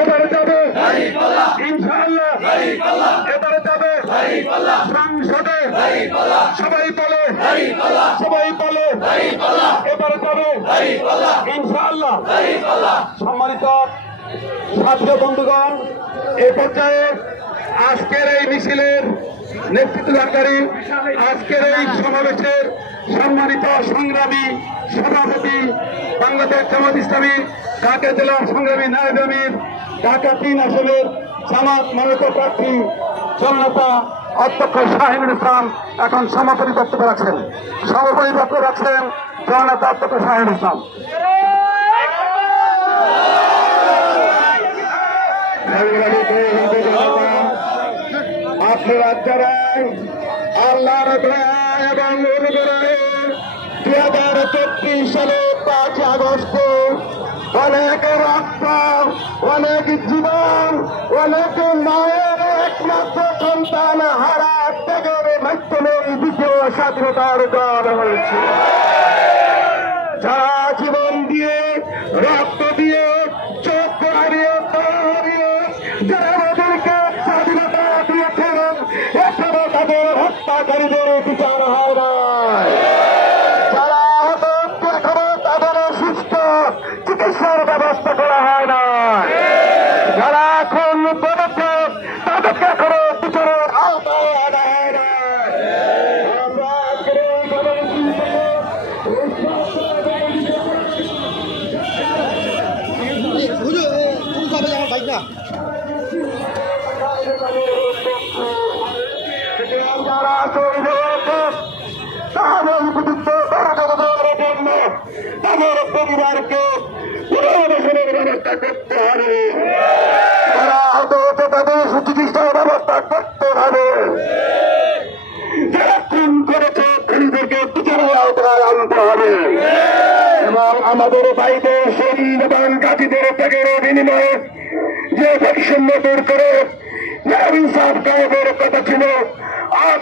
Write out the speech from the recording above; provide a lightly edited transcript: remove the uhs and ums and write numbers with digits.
এবারে যাবে ইনশাআল্লাহ, এবারে যাবে সংসদে। সবাই বলে, সবাই বলে এবারে যাবে ইনশাআল্লাহ। সম্মানিত ছাত্র বন্ধুগণ, এ পর্যায়ে আজকের এই মিছিলের নেতৃত্বদানকারী, আজকের এই সমাবেশের সম্মানিত সংগ্রামী সভাপতি, বাংলাদেশ জামাত ইসলামী ঢাকা জেলার সংগ্রামী নায়েব আমির, ঢাকা ৩ আসনের জামাত মনোনীত প্রার্থী জননেতা অধ্যক্ষ শাহিনুল ইসলাম এখন সমাপনী বক্তব্য রাখছেন। সমাপনী বক্তব্য রাখছেন জননেতা অধ্যক্ষ শাহিনুল ইসলাম। আপনারা যারা আল্লাহর দয়া এবং অনুগ্রহে 2033 সালে 5 আগস্ট অনেক রক্ত, অনেক জীবন, অনেক মায়ের একমাত্র সন্তান হারা ত্যাগের মাধ্যমে দ্বিতীয় স্বাধীনতার অর্জন হয়েছে। যারা জীবন দিয়ে, রক্ত দিয়ে, চোখ হারিয়ে, হারিয়ে যারা আমাদেরকে স্বাধীনতা দিয়েছেন, এখনো তাদের হত্যাকারীদের বিচার হয় না। যারা আহত এখনো তাদের সুস্থ চিকিৎসার ব্যবস্থা করা হয় না। যারা এখন পদক্ষেপ তাদেরকে এখনো বিচারের আওতায় আনা হয় না। আমরা আজকের এই কর্মসূচি থেকে যারা তাদের বিরুদ্ধে জন্য তাদের পরিবারকে পুনর্বাসনের ব্যবস্থা করতে হবে। যারা আহত হতে তাদের সুচিকিৎসার ব্যবস্থা করতে হবে। যারা খুন করেছে খুনিদেরকে বিচারের আওতায় আনতে হবে এবং আমাদের ভাইদের শহীদ এবং গাজীদের ত্যাগের বিনিময়ে যে বৈষম্য দূর করে ইনসাফ কায়েমের কথা ছিল